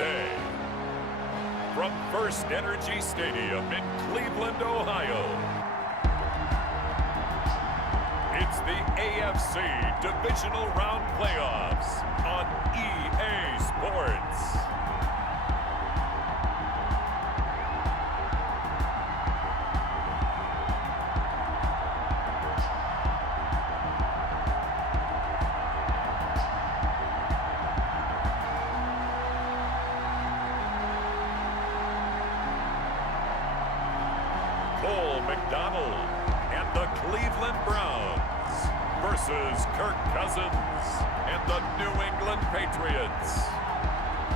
Saturday. From First Energy Stadium in Cleveland, Ohio, it's the AFC Divisional Round Playoffs on EA Sports. McDonald and the Cleveland Browns versus Kirk Cousins and the New England Patriots.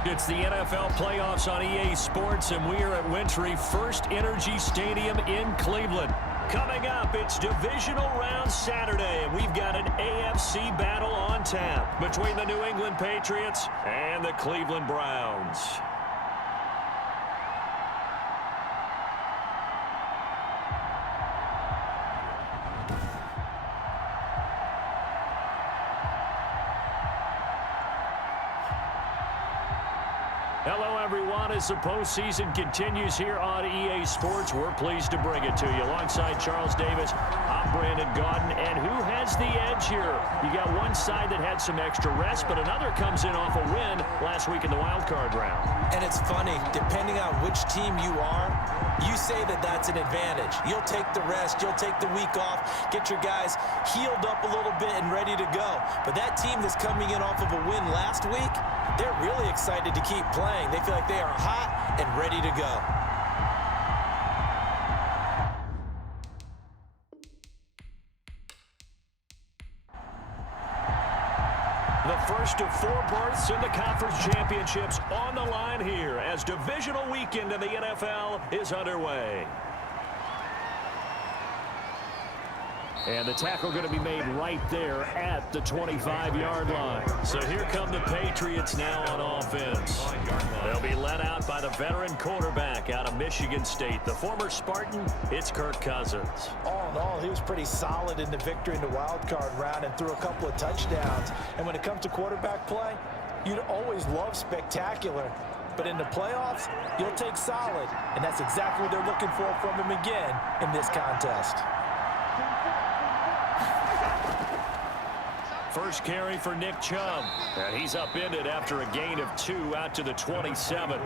It's the NFL playoffs on EA Sports, and we are at Wintry First Energy Stadium in Cleveland. Coming up, it's Divisional Round Saturday, and we've got an AFC battle on tap between the New England Patriots and the Cleveland Browns. Hello, everyone. As the postseason continues here on EA Sports, we're pleased to bring it to you. Alongside Charles Davis, I'm Brandon Gaudin. And who has the edge here? You got one side that had some extra rest, but another comes in off a win last week in the wild card round. And it's funny, depending on which team you are, you say that that's an advantage. You'll take the rest, you'll take the week off, get your guys healed up a little bit and ready to go. But that team that's coming in off of a win last week, they're really excited to keep playing. They feel like they are hot and ready to go. The first of 4 berths in the conference championships on the line here as divisional weekend in the NFL is underway. And the tackle going to be made right there at the 25-yard line. So here come the Patriots now on offense. They'll be led out by the veteran quarterback out of Michigan State. The former Spartan, it's Kirk Cousins. All in all, he was pretty solid in the victory in the wild card round and threw a couple of touchdowns. And when it comes to quarterback play, you'd always love spectacular. But in the playoffs, you'll take solid. And that's exactly what they're looking for from him again in this contest. First carry for Nick Chubb. And he's upended after a gain of 2 out to the 27.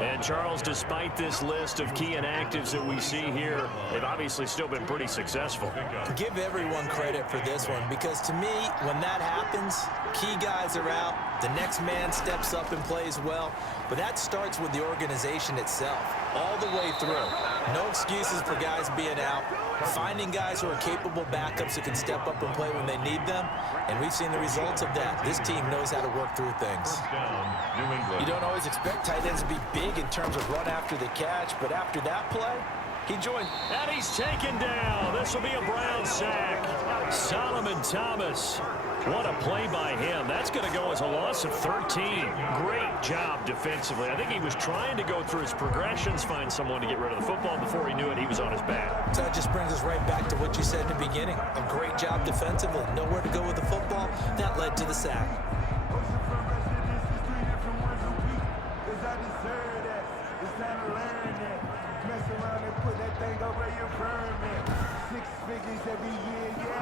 And Charles, despite this list of key inactives that we see here, they've obviously still been pretty successful. Give everyone credit for this one, because to me, when that happens, key guys are out, the next man steps up and plays well. But that starts with the organization itself, all the way through. No excuses for guys being out. Finding guys who are capable backups who can step up and play when they need them. And we've seen the results of that. This team knows how to work through things. You don't always expect tight ends to be big in terms of run after the catch, but after that play, he joined. And he's taken down. This will be a Brown sack. Solomon Thomas. What a play by him. That's going to go as a loss of 13. Great job defensively. I think he was trying to go through his progressions, find someone to get rid of the football. Before he knew it, he was on his back. So that just brings us right back to what you said in the beginning. A great job defensively. Nowhere to go with the football. That led to the sack.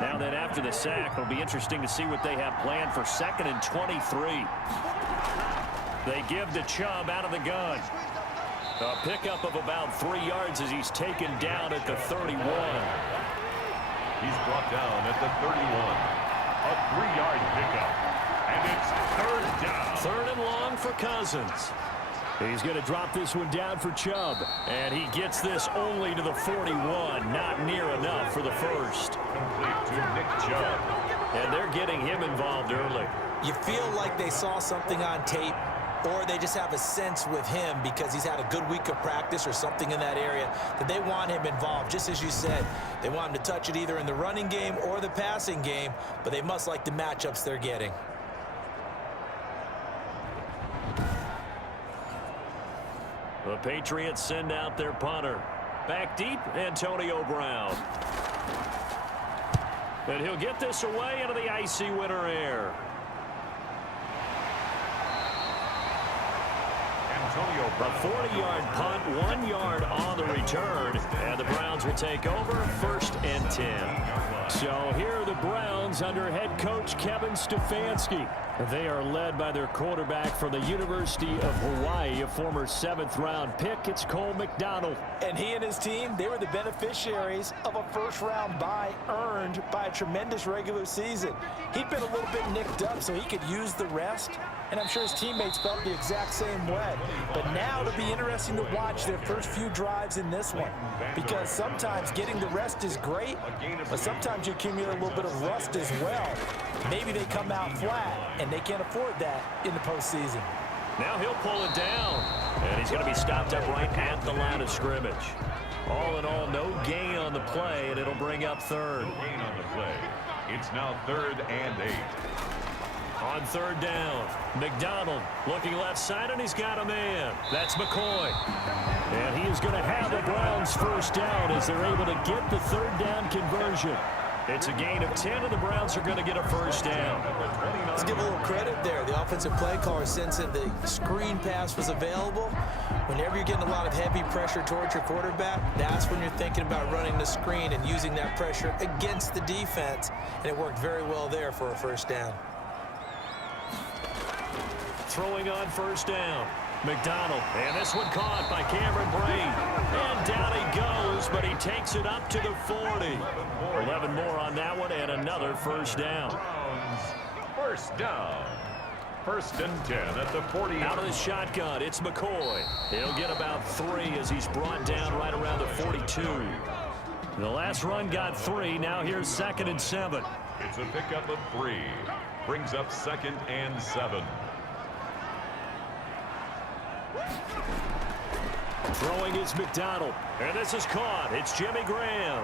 Now then, after the sack, it'll be interesting to see what they have planned for 2nd and 23. They give to Chubb out of the gun. A pickup of about 3 yards as he's taken down at the 31. He's brought down at the 31. A 3-yard pickup. And it's 3rd down. 3rd and long for Cousins. He's going to drop this one down for Chubb. And he gets this only to the 41. Not near enough for the first. Complete to Nick Chubb. And they're getting him involved early. You feel like they saw something on tape, or they just have a sense with him because he's had a good week of practice or something in that area that they want him involved. Just as you said, they want him to touch it either in the running game or the passing game, but they must like the matchups they're getting. The Patriots send out their punter. Back deep, Antonio Brown. And he'll get this away into the icy winter air. A 40-yard punt, 1 yard on the return, and the Browns will take over 1st and 10. So here are the Browns under head coach Kevin Stefanski. They are led by their quarterback from the University of Hawaii, a former 7th-round pick. It's Cole McDonald. And he and his team, they were the beneficiaries of a first-round bye earned by a tremendous regular season. He'd been a little bit nicked up, so he could use the rest, and I'm sure his teammates felt the exact same way. But now it'll be interesting to watch their first few drives in this one, because sometimes getting the rest is great, but sometimes you accumulate a little bit of rust as well. Maybe they come out flat, and they can't afford that in the postseason. Now he'll pull it down, and he's going to be stopped up right at the line of scrimmage. All in all, no gain on the play, and it'll bring up 3rd. No gain on the play. It's now 3rd and 8. On 3rd down, McDonald looking left side, and he's got a man. That's McCoy. And he is going to have the Browns first down as they're able to get the 3rd down conversion. It's a gain of 10, and the Browns are going to get a first down. Let's give a little credit there. The offensive play caller sensed that the screen pass was available. Whenever you're getting a lot of heavy pressure towards your quarterback, that's when you're thinking about running the screen and using that pressure against the defense. And it worked very well there for a first down. Throwing on 1st down, McDonald, and this one caught by Cameron Brate. And down he goes, but he takes it up to the 40. 11 more on that one, and another first down. First down. 1st and 10 at the 40. Out of the shotgun, it's McCoy. He'll get about 3 as he's brought down right around the 42. The last run got 3. Now here's 2nd and 7. It's a pickup of 3. Brings up 2nd and 7. Throwing is McDonald, and this is caught. It's Jimmy Graham.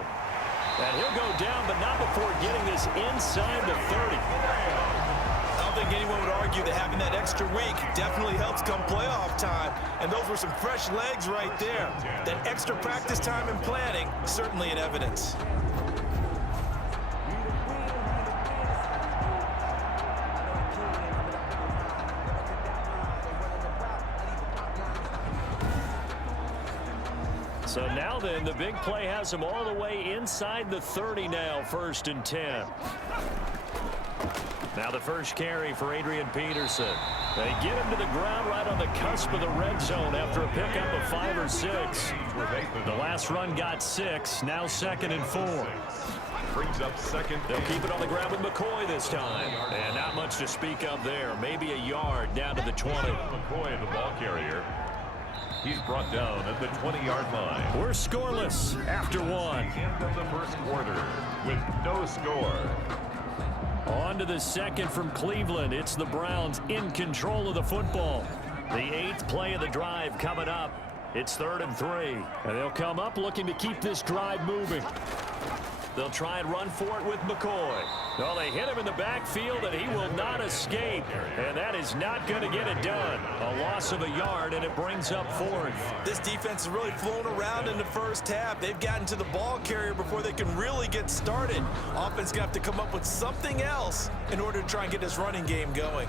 And he'll go down, but not before getting this inside the 30. I don't think anyone would argue that having that extra week definitely helps come playoff time. And those were some fresh legs right there. That extra practice time and planning, certainly in evidence. So now then, the big play has him all the way inside the 30 now, 1st and 10. Now the first carry for Adrian Peterson. They get him to the ground right on the cusp of the red zone after a pickup of 5 or 6. The last run got 6, now 2nd and 4. Brings up 2nd. They'll keep it on the ground with McCoy this time. And not much to speak of there. Maybe a yard down to the 20. McCoy, the ball carrier. He's brought down at the 20-yard line. We're scoreless after 1. End of the first quarter with no score. On to the 2nd from Cleveland. It's the Browns in control of the football. The 8th play of the drive coming up. It's 3rd and 3. And they'll come up looking to keep this drive moving. They'll try and run for it with McCoy. Well, they hit him in the backfield, and he will not escape. And that is not going to get it done. A loss of a yard, and it brings up 4th. This defense has really flown around in the first half. They've gotten to the ball carrier before they can really get started. Offense going to have to come up with something else in order to try and get this running game going.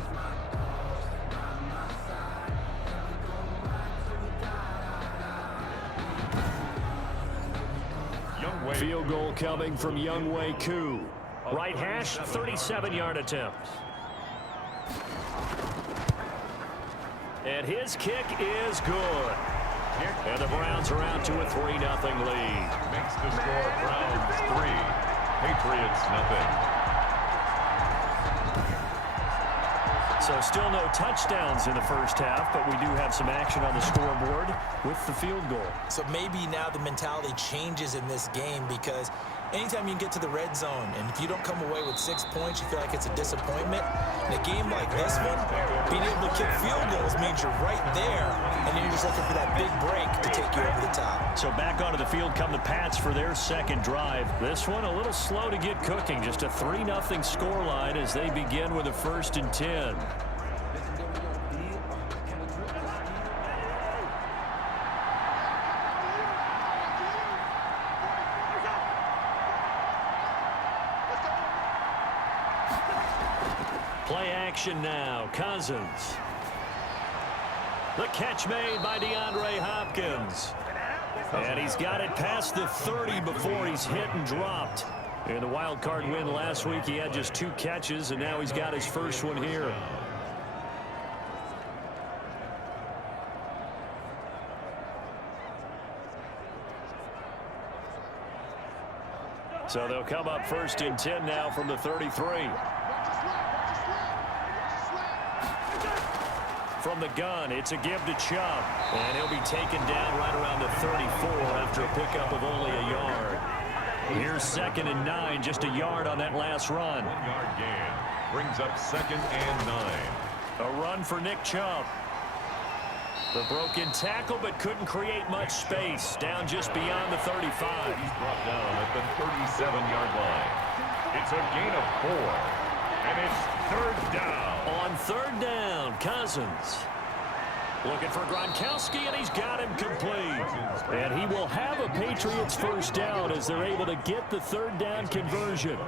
Field goal coming from Younghoe Koo. Right hash, 37-yard attempt. And his kick is good. And the Browns are out to a 3-0 lead. Makes the score Browns 3. Patriots nothing. So still no touchdowns in the first half, but we do have some action on the scoreboard with the field goal. So maybe now the mentality changes in this game, because anytime you get to the red zone and if you don't come away with 6 points, you feel like it's a disappointment. In a game like this one, being able to kick field goals means you're right there, and then you're just looking for that big break to take you over the top. So back onto the field come the Pats for their 2nd drive. This one a little slow to get cooking. Just a 3-0 scoreline as they begin with a 1st and 10. Play action now. Cousins. The catch made by DeAndre Hopkins. And he's got it past the 30 before he's hit and dropped. In the wild card win last week, he had just 2 catches, and now he's got his first one here. So they'll come up first and 10 now from the 33. From the gun, it's a give to Chubb. And he'll be taken down right around the 34 after a pickup of only a yard. Here's 2nd and 9, just a yard on that last run. 1-yard gain brings up 2nd and 9. A run for Nick Chubb. The broken tackle, but couldn't create much space. Down just beyond the 35. He's brought down at the 37-yard line. It's a gain of 4. And it's 3rd down. On 3rd down, Cousins. Looking for Gronkowski, and he's got him complete. And he will have a Patriots first down as they're able to get the 3rd down conversion.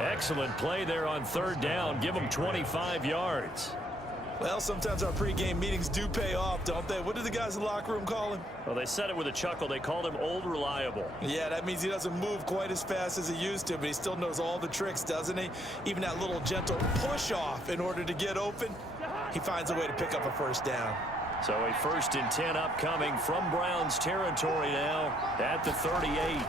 Excellent play there on 3rd down. Give him 25 yards. Well, sometimes our pregame meetings do pay off, don't they? What did the guys in the locker room call him? Well, they said it with a chuckle. They called him Old Reliable. Yeah, that means he doesn't move quite as fast as he used to, but he still knows all the tricks, doesn't he? Even that little gentle push-off in order to get open, he finds a way to pick up a first down. So a 1st and 10 upcoming from Browns territory now at the 38.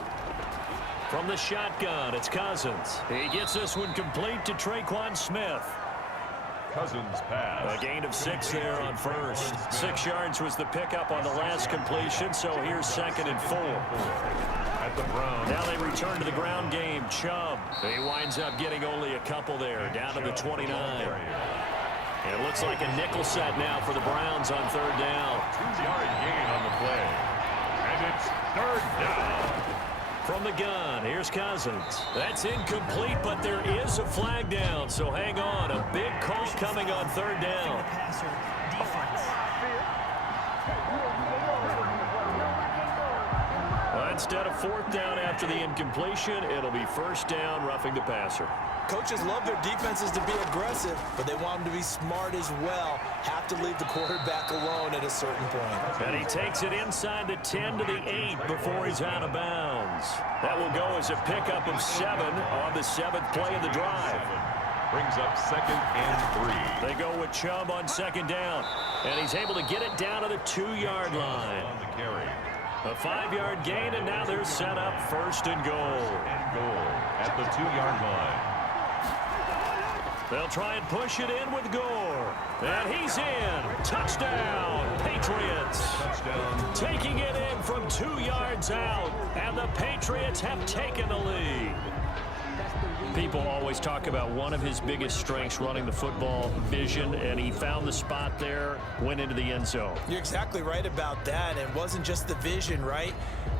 From the shotgun, it's Cousins. He gets this one complete to Traquan Smith. Cousins pass. A gain of 6 there on first. 6 yards was the pickup on the last completion, so here's 2nd and 4. At the Browns. Now they return to the ground game. Chubb. He winds up getting only a couple there, down to the 29. It looks like a nickel set now for the Browns on 3rd down. 2-yard gain on the play. And it's 3rd down. From the gun, here's Cousins. That's incomplete, but there is a flag down, so hang on. A big call coming on 3rd down. Well, instead of 4th down after the incompletion, it'll be 1st down, roughing the passer. Coaches love their defenses to be aggressive, but they want them to be smart as well. Have to leave the quarterback alone at a certain point. And he takes it inside the 10 to the 8 before he's out of bounds. That will go as a pickup of 7 on the 7th play of the drive. Brings up 2nd and 3. They go with Chubb on 2nd down, and he's able to get it down to the 2-yard line. On the carry. A 5-yard gain, and now they're set up 1st and goal. And goal at the 2-yard line. They'll try and push it in with Gore. And he's in. Touchdown, Patriots. Touchdown. Taking it in from 2 yards out. And the Patriots have taken the lead. People always talk about one of his biggest strengths running the football, vision, and he found the spot there, went into the end zone. You're exactly right about that. And it wasn't just the vision, right?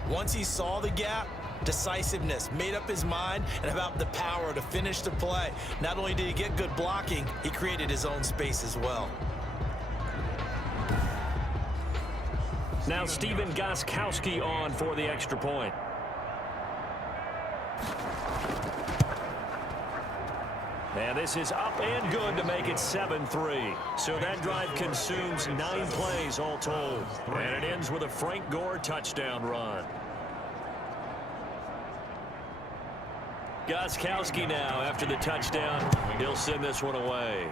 Once he saw the gap, decisiveness, made up his mind, and about the power to finish the play. Not only did he get good blocking, he created his own space as well. Now Stephen Gostkowski on for the extra point. And this is up and good to make it 7-3. So that drive consumes 9 plays all told. And it ends with a Frank Gore touchdown run. Gostkowski now after the touchdown. He'll send this one away.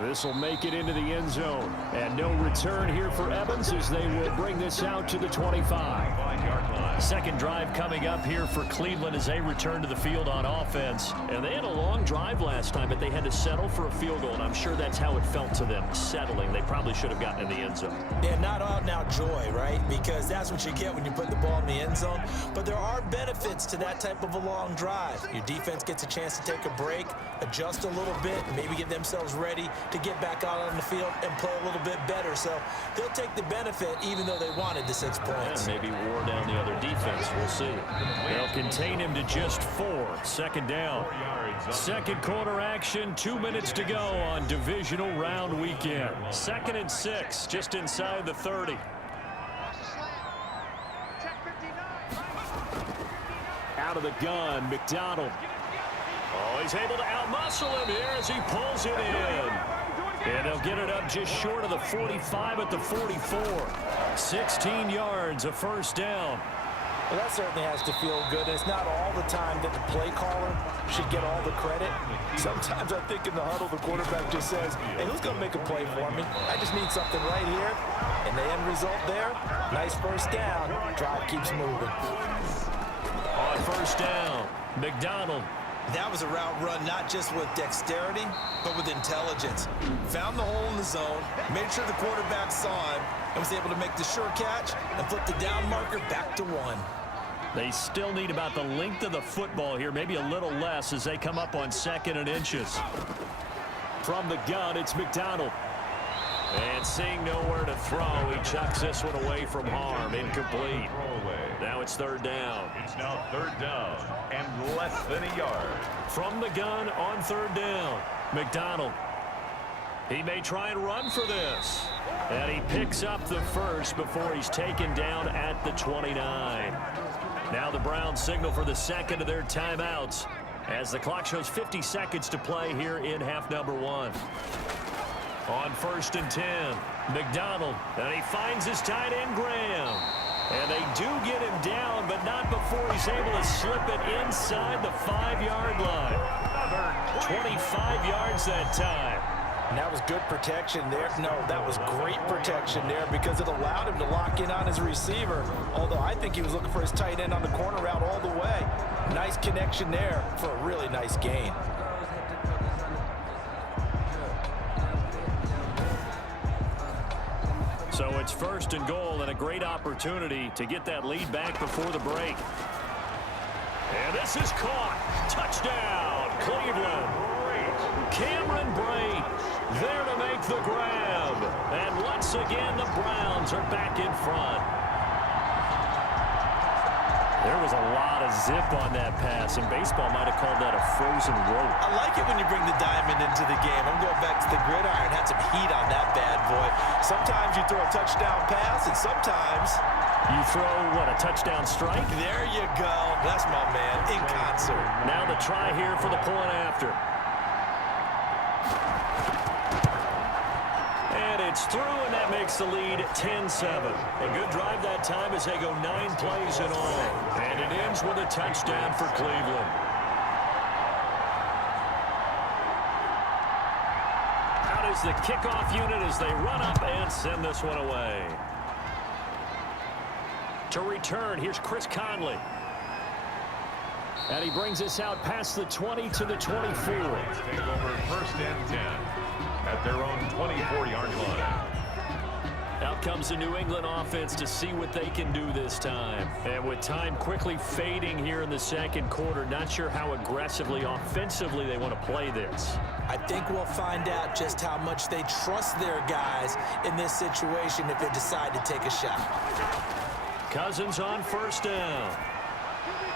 This will make it into the end zone. And no return here for Evans as they will bring this out to the 25. 5-yard line. Second drive coming up here for Cleveland as they return to the field on offense. And they had a long drive last time, but they had to settle for a field goal. And I'm sure that's how it felt to them, settling. They probably should have gotten in the end zone. Yeah, not out now joy, right? Because that's what you get when you put the ball in the end zone. But there are benefits to that type of a long drive. Your defense gets a chance to take a break, adjust a little bit, maybe get themselves ready to get back out on the field and play a little bit better. So they'll take the benefit even though they wanted the 6 points. Yeah, maybe wore down the other defense. We'll see. They'll contain him to just 4. Second down. 4 yards. Second quarter action. 2 minutes to go on divisional round weekend. 2nd and 6 just inside the 30. Out of the gun, McDonald. Oh, he's able to outmuscle him here as he pulls it in. And they'll get it up just short of the 45 at the 44. 16 yards, a first down. Well, that certainly has to feel good. It's not all the time that the play caller should get all the credit. Sometimes I think in the huddle, the quarterback just says, hey, who's going to make a play for me? I just need something right here. And the end result there, nice first down. Drive keeps moving. On first down, McDonald. That was a route run not just with dexterity, but with intelligence. Found the hole in the zone, made sure the quarterback saw him, and was able to make the sure catch and flip the down marker back to 1. They still need about the length of the football here, maybe a little less as they come up on 2nd and inches. From the gun, it's McDonald. And seeing nowhere to throw, he chucks this one away from harm. Incomplete. Now it's 3rd down. It's now 3rd down and less than a yard. From the gun on 3rd down, McDonald. He may try and run for this. And he picks up the first before he's taken down at the 29. Now the Browns signal for the second of their timeouts as the clock shows 50 seconds to play here in half number 1. On 1st and 10, McDonald, and he finds his tight end, Graham. And they do get him down, but not before he's able to slip it inside the 5-yard line. 25 yards that time. And that was good protection there. No, that was great protection there because it allowed him to lock in on his receiver, although I think he was looking for his tight end on the corner route all the way. Nice connection there for a really nice gain. So it's 1st and goal and a great opportunity to get that lead back before the break. And this is caught. Touchdown, Cleveland. Cameron Brate there to make the grab. And once again, the Browns are back in front. There was a lot of zip on that pass, and baseball might have called that a frozen rope. I like it when you bring the diamond into the game. I'm going back to the gridiron. Had some heat on that bad boy. Sometimes you throw a touchdown pass, and sometimes you throw, what, a touchdown strike? There you go. That's my man, in concert. Now the try here for the point after. And it's through, and that makes the lead 10-7. A good drive that time as they go 9 plays in all. And it ends with a touchdown for Cleveland. Out is the kickoff unit as they run up and send this one away. To return, here's Chris Conley. And he brings us out past the 20 to the 24. Take over 1st and 10 at their own 24-yard line. Out comes the New England offense to see what they can do this time. And with time quickly fading here in the 2nd quarter, not sure how aggressively, offensively they want to play this. I think we'll find out just how much they trust their guys in this situation if they decide to take a shot. Cousins on 1st down.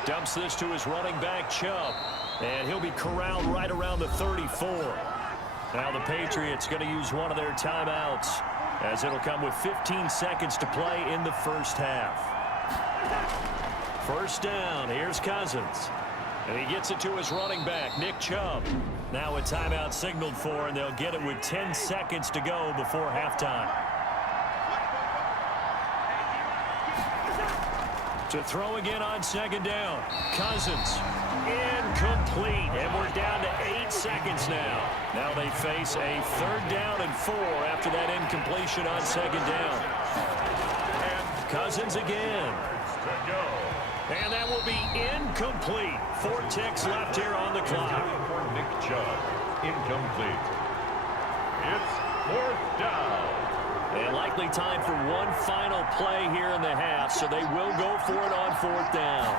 Dumps this to his running back, Chubb. And he'll be corralled right around the 34. Now the Patriots going to use one of their timeouts, as it'll come with 15 seconds to play in the 1st half. 1st down, here's Cousins. And he gets it to his running back, Nick Chubb. Now a timeout signaled for, and they'll get it with 10 seconds to go before halftime. To throw again on 2nd down. Cousins, incomplete, and we're down to 8 seconds now. Now they face a 3rd down and 4 after that incompletion on 2nd down. Cousins again. And that will be incomplete. 4 ticks left here on the clock. Nick Chubb, incomplete. It's 4th down. And likely time for one final play here in the half, so they will go for it on 4th down.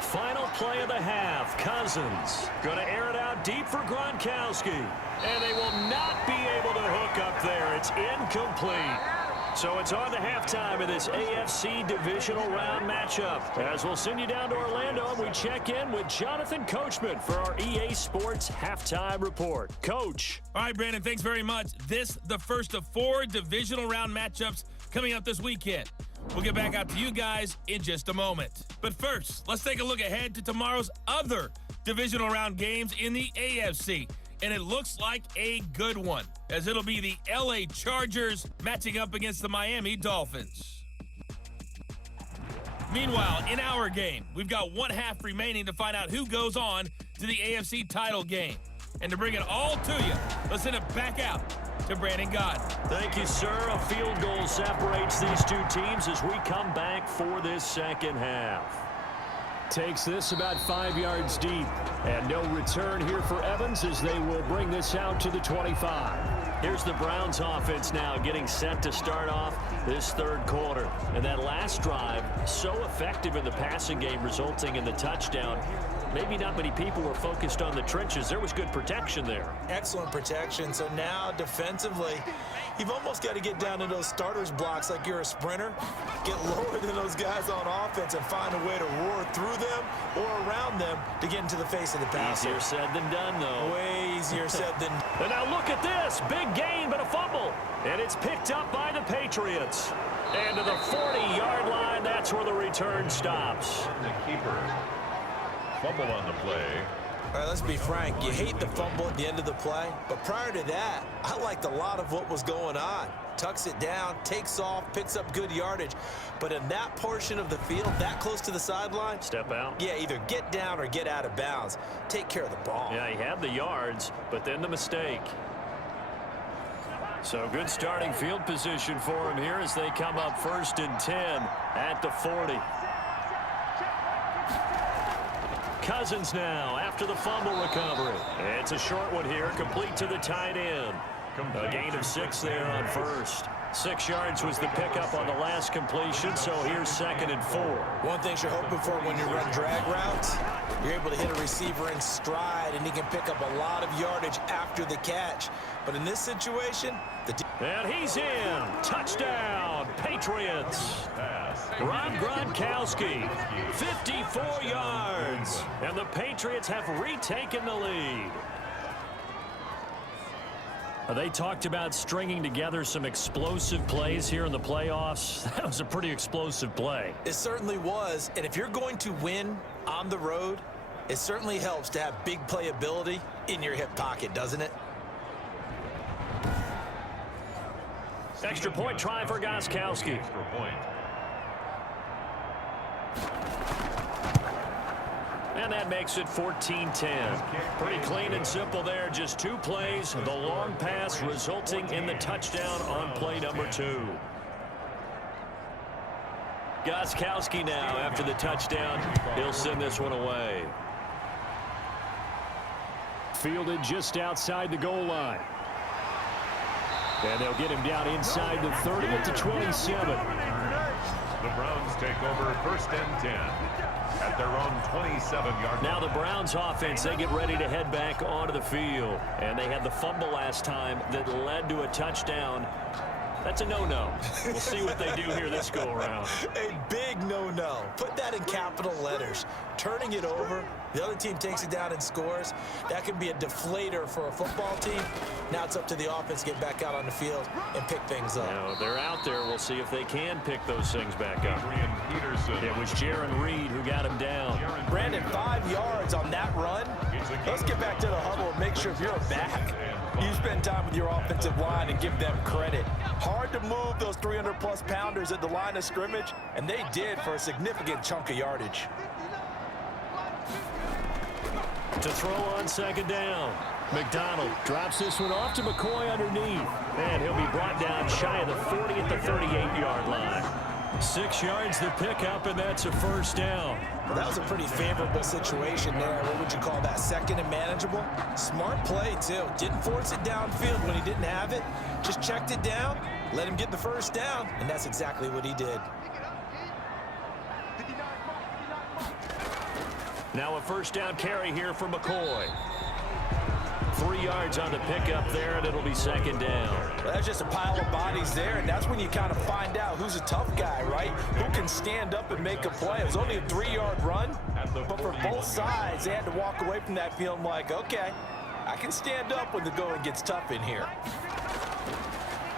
Final play of the half. Cousins going to air it out deep for Gronkowski. And they will not be able to hook up there. It's incomplete. So it's on to halftime of this AFC Divisional Round matchup. As we'll send you down to Orlando, and we check in with Jonathan Coachman for our EA Sports Halftime Report. Coach. All right, Brandon, thanks very much. This the first of 4 Divisional Round matchups coming up this weekend. We'll get back out to you guys in just a moment. But first, let's take a look ahead to tomorrow's other Divisional Round games in the AFC. and it looks like a good one, as it'll be the LA Chargers matching up against the Miami Dolphins. Meanwhile, in our game, we've got 1 half remaining to find out who goes on to the AFC title game. And to bring it all to you, let's send it back out to Brandon Gott. Thank you, sir. A field goal separates these two teams as we come back for this second half. Takes this about 5 yards deep. And no return here for Evans as they will bring this out to the 25. Here's the Browns offense now getting set to start off this third quarter. And that last drive, so effective in the passing game, resulting in the touchdown. Maybe not many people were focused on the trenches. There was good protection there. Excellent protection. So now defensively, you've almost got to get down to those starters blocks like you're a sprinter. Get lower than those guys on offense and find a way to roar through them or around them to get into the face of the passer. Easier said than done, though. Way easier said than done. And now look at this. Big gain, but a fumble. And it's picked up by the Patriots. And to the 40-yard line, that's where the return stops. The keeper. Fumble on the play. All right, let's be frank. You hate the fumble at the end of the play, but prior to that, I liked a lot of what was going on. Tucks it down, takes off, picks up good yardage. But in that portion of the field, that close to the sideline, step out. Yeah, either get down or get out of bounds. Take care of the ball. Yeah, he had the yards, but then the mistake. So good starting field position for him here as they come up 1st and 10 at the 40. Cousins now after the fumble recovery. It's a short one here, complete to the tight end. A gain of 6 there on first. 6 yards was the pickup on the last completion, so here's 2nd and 4. One thing you're hoping for when you run drag routes, you're able to hit a receiver in stride, and he can pick up a lot of yardage after the catch. But in this situation, and he's in. Touchdown, Patriots. Rob Gronkowski, 54 yards. And the Patriots have retaken the lead. They talked about stringing together some explosive plays here in the playoffs. That was a pretty explosive play. It certainly was. And if you're going to win on the road, it certainly helps to have big playability in your hip pocket, doesn't it? Extra point try for Gronkowski. Extra point. And that makes it 14-10. Pretty clean and simple there. Just 2 plays. The long pass resulting in the touchdown on play number 2. Gronkowski now after the touchdown. He'll send this one away. Fielded just outside the goal line. And they'll get him down inside the 30 at the 27. The Browns take over 1st and 10 at their own 27-yard line. Now the Browns offense, they get ready to head back onto the field. And they had the fumble last time that led to a touchdown. That's a no-no. We'll see what they do here this go-around. A big no-no. Put that in capital letters. Turning it over, the other team takes it down and scores. That can be a deflator for a football team. Now it's up to the offense to get back out on the field and pick things up. Now, they're out there. We'll see if they can pick those things back up. It was Jaron Reed who got him down. Brandon, 5 yards on that run. Let's get back to the huddle and make sure if you're a back, you spend time with your offensive line and give them credit. Hard to move those 300-plus pounders at the line of scrimmage, and they did for a significant chunk of yardage. To throw on 2nd down. McDonald drops this one off to McCoy underneath. And he'll be brought down shy of the 40 at the 38-yard line. 6 yards the pickup, and that's a 1st down. Well, that was a pretty favorable situation there. What would you call that? 2nd and manageable? Smart play, too. Didn't force it downfield when he didn't have it. Just checked it down, let him get the 1st down, and that's exactly what he did. Now a 1st down carry here for McCoy. 3 yards on the pickup there, and it'll be 2nd down. Well, that's just a pile of bodies there, and that's when you kind of find out who's a tough guy, right? Who can stand up and make a play. It was only a 3-yard run, but for both sides, they had to walk away from that feeling like, okay, I can stand up when the going gets tough in here.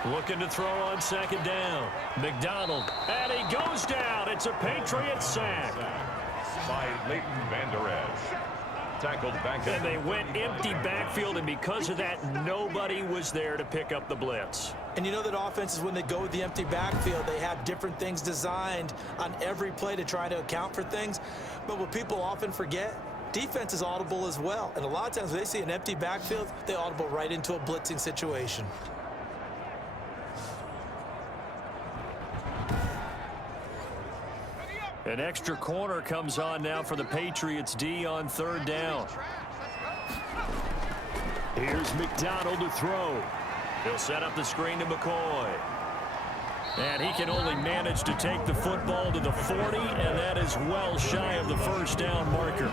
Looking to throw on 2nd down. McDonald, and he goes down. It's a Patriots sack. By Leighton Vander Esch. tackled back. And they went empty backfield, and because of that, nobody was there to pick up the blitz. And you know that offenses, when they go with the empty backfield, they have different things designed on every play to try to account for things. But what people often forget, defense is audible as well. And a lot of times when they see an empty backfield, they audible right into a blitzing situation. An extra corner comes on now for the Patriots D on 3rd down. Here's McDonald to throw. He'll set up the screen to McCoy. And he can only manage to take the football to the 40, and that is well shy of the first down marker.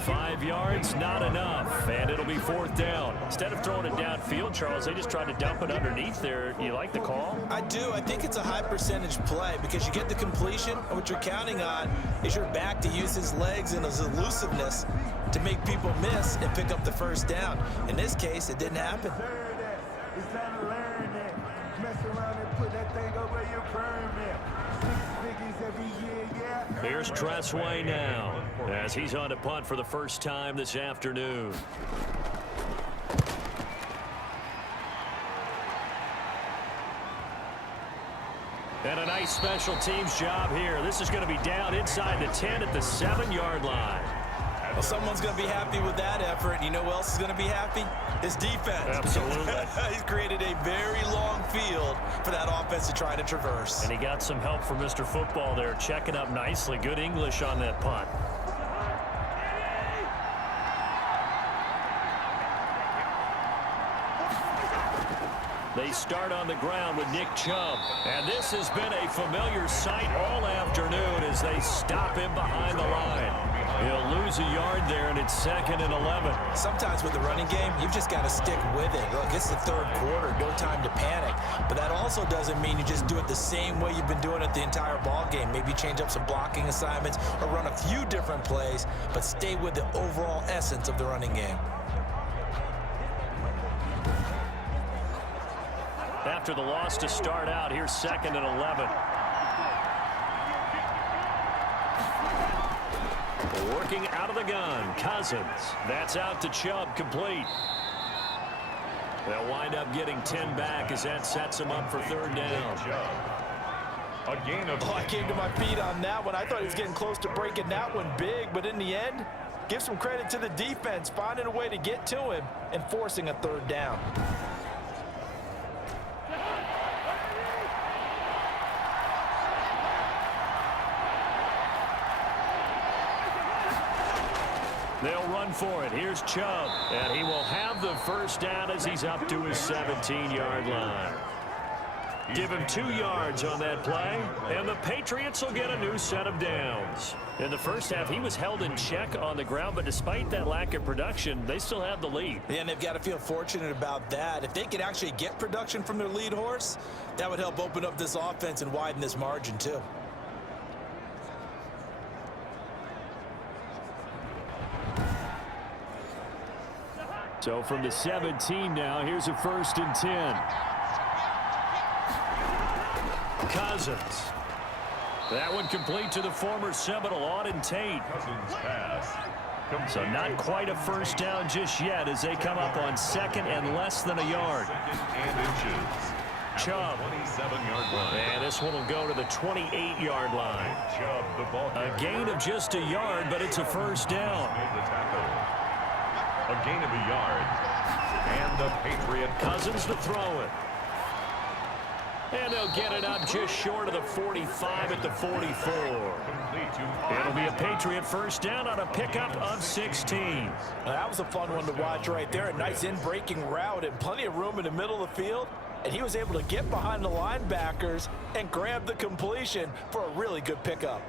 5 yards, not enough, and it'll be 4th down. Instead of throwing it downfield, Charles, they just tried to dump it underneath there. You like the call? I do. I think it's a high percentage play because you get the completion, and what you're counting on is your back to use his legs and his elusiveness to make people miss and pick up the first down. In this case, it didn't happen. It's time to learn that. Mess around and put that thing over your permit. 6 figures every year, yeah. Here's Tressway now as he's on to punt for the first time this afternoon. And a nice special teams job here. This is going to be down inside the 10 at the 7-yard line. Well, someone's going to be happy with that effort. And you know who else is going to be happy? His defense. Absolutely. He's created a very long field for that offense to try to traverse. And he got some help from Mr. Football there, checking up nicely. Good English on that punt. They start on the ground with Nick Chubb. And this has been a familiar sight all afternoon as they stop him behind the line. He'll lose a yard there, and it's 2nd and 11. Sometimes with the running game, you've just got to stick with it. Look, it's the 3rd quarter, no time to panic. But that also doesn't mean you just do it the same way you've been doing it the entire ball game. Maybe change up some blocking assignments or run a few different plays, but stay with the overall essence of the running game. After the loss to start out, here's 2nd and 11. Working out of the gun, Cousins. That's out to Chubb, complete. They'll wind up getting 10 back as that sets him up for 3rd down. A gain of... I came to my feet on that one. I thought he was getting close to breaking that one big, but in the end, give some credit to the defense, finding a way to get to him and forcing a 3rd down. They'll run for it. Here's Chubb, and he will have the first down as he's up to his 17-yard line. Give him 2 yards on that play, and the Patriots will get a new set of downs. In the first half, he was held in check on the ground, but despite that lack of production, they still have the lead. Yeah, and they've got to feel fortunate about that. If they could actually get production from their lead horse, that would help open up this offense and widen this margin, too. So from the 17 now, here's a 1st and 10. Cousins. That one complete to the former Seminole, Auden Tate. Cousins pass. So not quite a first down just yet as they come up on 2nd and less than a yard. 2nd and inches. Chubb. 27-yard line. And this one will go to the 28-yard line. Chubb, the ball A gain of just a yard, but it's a first down. made the tackle. A gain of a yard. And the Patriot Cousins to throw it. And they'll get it up just short of the 45 at the 44. complete to It'll be a Patriot first down on a pickup of 16. Now, that was a fun one to watch right there. A nice in-breaking route and plenty of room in the middle of the field. And he was able to get behind the linebackers and grab the completion for a really good pickup.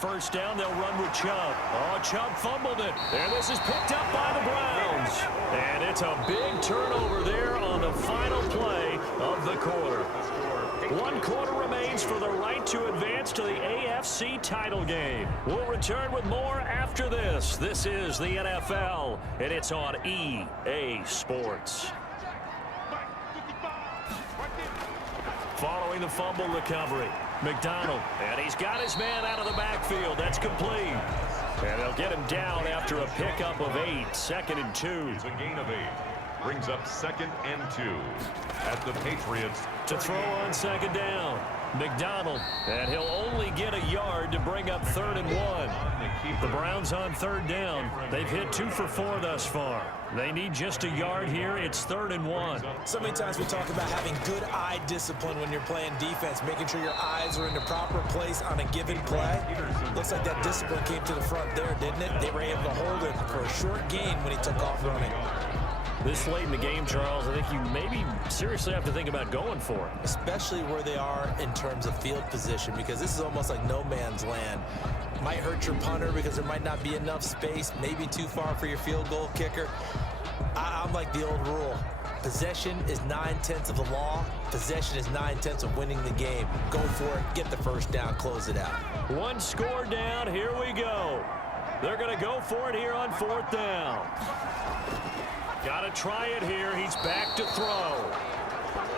First down, they'll run with Chubb. Oh, Chubb fumbled it. And this is picked up by the Browns. And it's a big turnover there on the final play of the quarter. 1 quarter remains for the right to advance to the AFC title game. We'll return with more after this. This is the NFL, and it's on EA Sports. Following the fumble recovery, McDonald, and he's got his man out of the backfield. That's complete. And they'll get him down after a pickup of 8, 2nd and 2. It's a gain of 8. Brings up 2nd and 2 at the Patriots. To throw on 2nd down, McDonald, and he'll only get a yard to bring up 3rd and 1. The Browns on 3rd down. They've hit 2 for 4 thus far. They need just a yard here. It's 3rd and 1. So many times we talk about having good eye discipline when you're playing defense, making sure your eyes are in the proper place on a given play. Looks like that discipline came to the front there, didn't it? They were able to hold him for a short gain when he took off running. This late in the game, Charles, I think you maybe seriously have to think about going for it. Especially where they are in terms of field position, because this is almost like no man's land. Might hurt your punter because there might not be enough space, maybe too far for your field goal kicker. I'm like the old rule. Possession is 9/10 of the law. Possession is 9/10 of winning the game. Go for it, get the first down, close it out. 1 score down, here we go. They're going to go for it here on 4th down. Got to try it here. He's back to throw.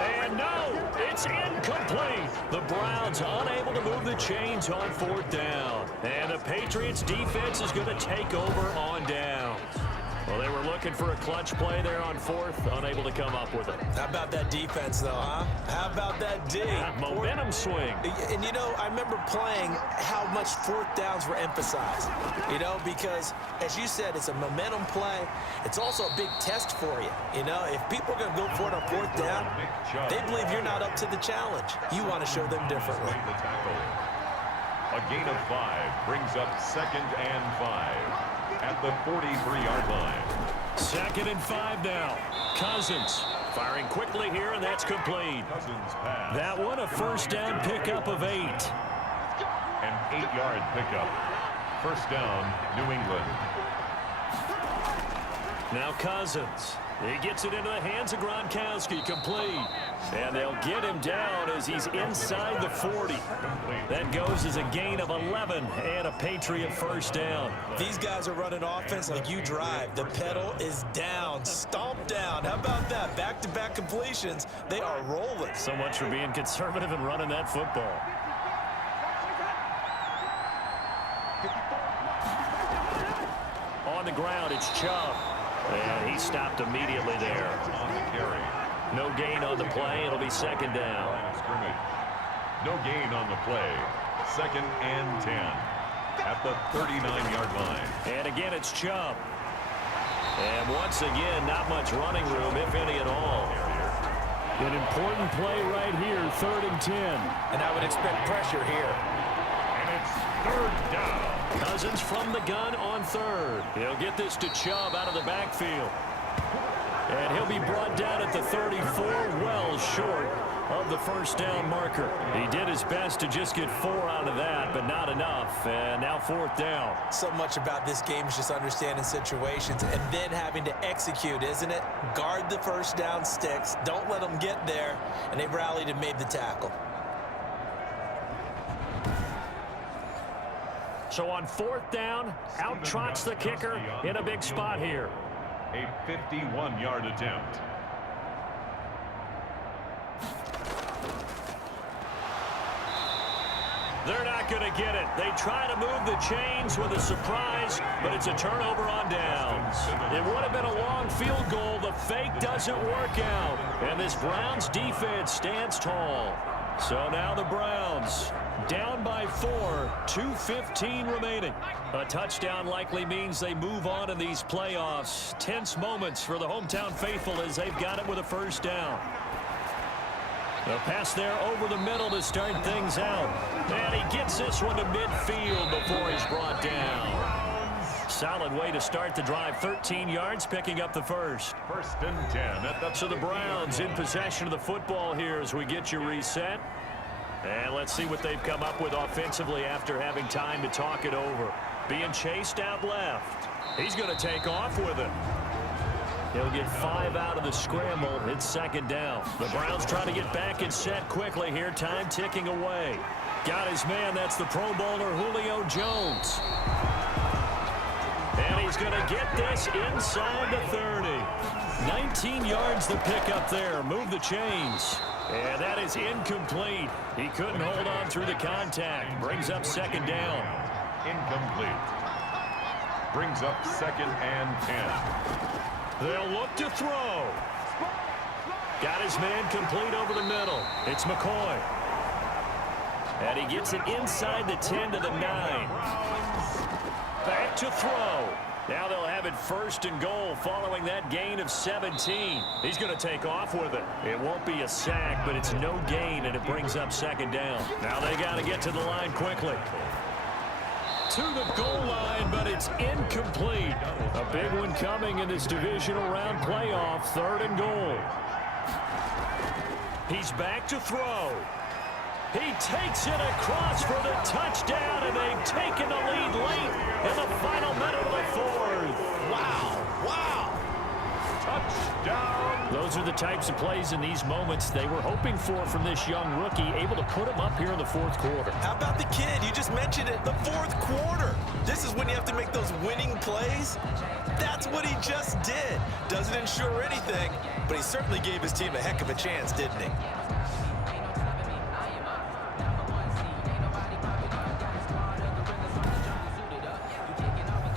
And no, it's incomplete. The Browns unable to move the chains on 4th down. And the Patriots defense is going to take over on downs. Well, they were looking for a clutch play there on 4th, unable to come up with it. How about that defense, though, huh? How about that D? Momentum swing. And, you know, I remember playing how much 4th downs were emphasized, you know, because, as you said, it's a momentum play. It's also a big test for you, you know. If people are going to go for it on 4th down, they believe you're not up to the challenge. You want to show them differently. A gain of 5 brings up 2nd and 5. At the 43-yard line. 2nd and 5 now. Cousins firing quickly here, and that's complete. That one a first down pickup of 8. An 8-yard pickup. First down, New England. Now Cousins. He gets it into the hands of Gronkowski, complete. And they'll get him down as he's inside the 40. That goes as a gain of 11 and a Patriot first down. These guys are running offense like you drive. The pedal is down, stomped down. How about that? Back-to-back completions. They are rolling. So much for being conservative and running that football. On the ground, it's Chubb. And he stopped immediately there. No gain on the play. It'll be 2nd down. No gain on the play. 2nd and 10 at the 39-yard line. And again, it's Chubb. And once again, not much running room, if any at all. An important play right here, 3rd and 10. And I would expect pressure here. And it's 3rd down. Cousins from the gun on 3rd. He'll get this to Chubb out of the backfield. And he'll be brought down at the 34, well short of the first down marker. He did his best to just get 4 out of that, but not enough. And now 4th down. So much about this game is just understanding situations and then having to execute, isn't it? Guard the first down sticks. Don't let them get there. And they rallied and made the tackle. So on 4th down, out trots the kicker in a big spot here. A 51-yard attempt. They're not going to get it. They try to move the chains with a surprise, but it's a turnover on downs. It would have been a long field goal. The fake doesn't work out. And this Browns defense stands tall. So now the Browns down by 4, 2:15 remaining. A touchdown likely means they move on in these playoffs. Tense moments for the hometown faithful as they've got it with a first down. The pass there over the middle to start things out. And he gets this one to midfield before he's brought down. Solid way to start the drive. 13 yards, picking up the first. 1st and 10 at the So the Browns in possession of the football here as we get you reset. And let's see what they've come up with offensively after having time to talk it over. Being chased out left. He's going to take off with it. He'll get 5 out of the scramble. It's second down. The Browns trying to get back and set quickly here. Time ticking away. Got his man. That's the Pro Bowler, Julio Jones. And he's going to get this inside the 30. 19 yards to pick up there. Move the chains. And that is incomplete. He couldn't hold on through the contact. Brings up second down. Incomplete. Brings up second and 10. They'll look to throw. Got his man complete over the middle. It's McCoy. And he gets it inside the 10 to the 9. Back to throw. Now they'll have it first and goal following that gain of 17. He's going to take off with it. It won't be a sack, but it's no gain, and it brings up second down. Now they got to get to the line quickly. To the goal line, but it's incomplete. A big one coming in this divisional round playoff, third and goal. He's back to throw. He takes it across for the touchdown, and they've taken the lead late in the final minute of the fourth. Wow. Wow. Touchdown. Those are the types of plays in these moments they were hoping for from this young rookie, able to put him up here in the fourth quarter. How about the kid? You just mentioned it, the fourth quarter. This is when you have to make those winning plays. That's what he just did. Doesn't ensure anything, but he certainly gave his team a heck of a chance, didn't he?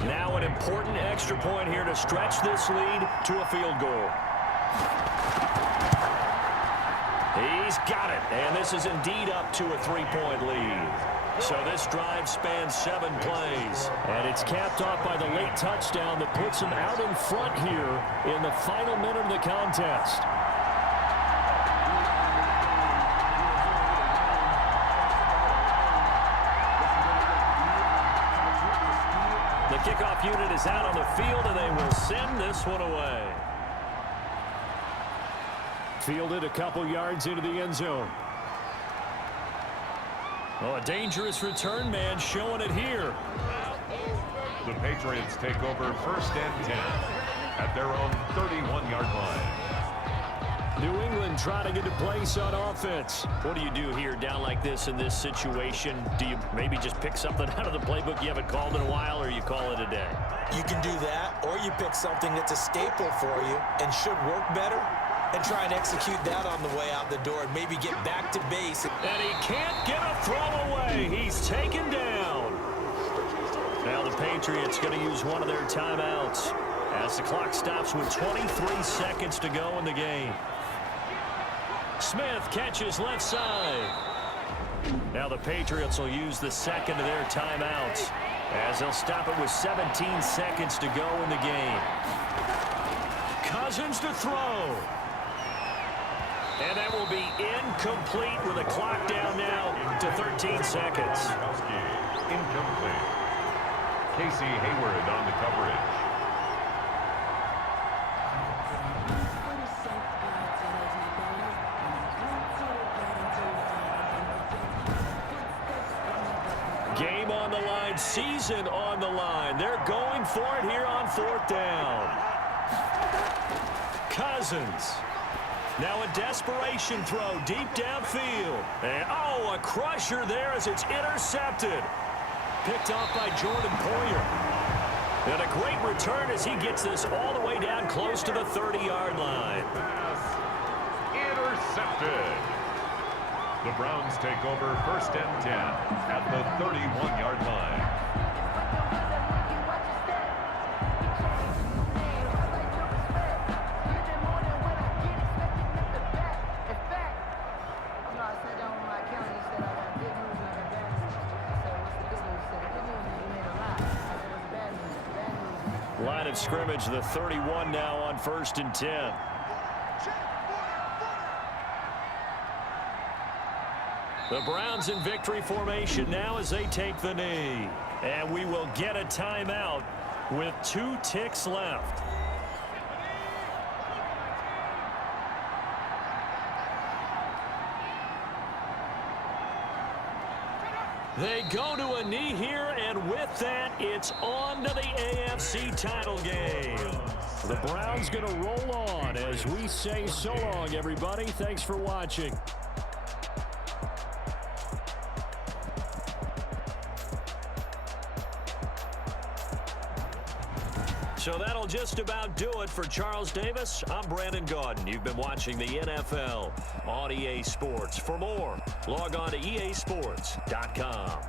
Now an important extra point here to stretch this lead to a field goal. He's got it, and this is indeed up to a 3-point lead. So this drive spans 7 plays, and it's capped off by the late touchdown that puts him out in front here in the final minute of the contest. The kickoff unit is out on the field, and they will send this one away. Fielded a couple yards into the end zone. Oh, a dangerous return man showing it here. The Patriots take over first and 10 at their own 31-yard line. New England trying to get a place on offense. What do you do here down like this in this situation? Do you maybe just pick something out of the playbook you haven't called in a while, or you call it a day? You can do that, or you pick something that's a staple for you and should work better and try and execute that on the way out the door and maybe get back to base. And he can't get a throw away. He's taken down. Now the Patriots going to use one of their timeouts as the clock stops with 23 seconds to go in the game. Smith catches left side. Now the Patriots will use the second of their timeouts as they'll stop it with 17 seconds to go in the game. Cousins to throw. And that will be incomplete with a clock down now to 13 seconds. Incomplete. Casey Hayward on the coverage. Game on the line, season on the line. They're going for it here on fourth down. Cousins. Now a desperation throw deep downfield. And oh, a crusher there as it's intercepted. Picked off by Jordan Poyer. And a great return as he gets this all the way down close to the 30-yard line. Intercepted. The Browns take over first and 10 at the 31-yard line. Line of scrimmage, the 31 now on first and 10. The Browns in victory formation now as they take the knee. And we will get a timeout with 2 ticks left. They go to a knee here, and with that, it's on to the AFC title game. The Browns going to roll on as we say so long, everybody. Thanks for watching. So that'll just about do it for Charles Davis. I'm Brandon Gaudin. You've been watching the NFL on EA Sports. For more, log on to easports.com.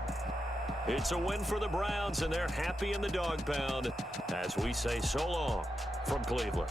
It's a win for the Browns, and they're happy in the dog pound as we say so long from Cleveland.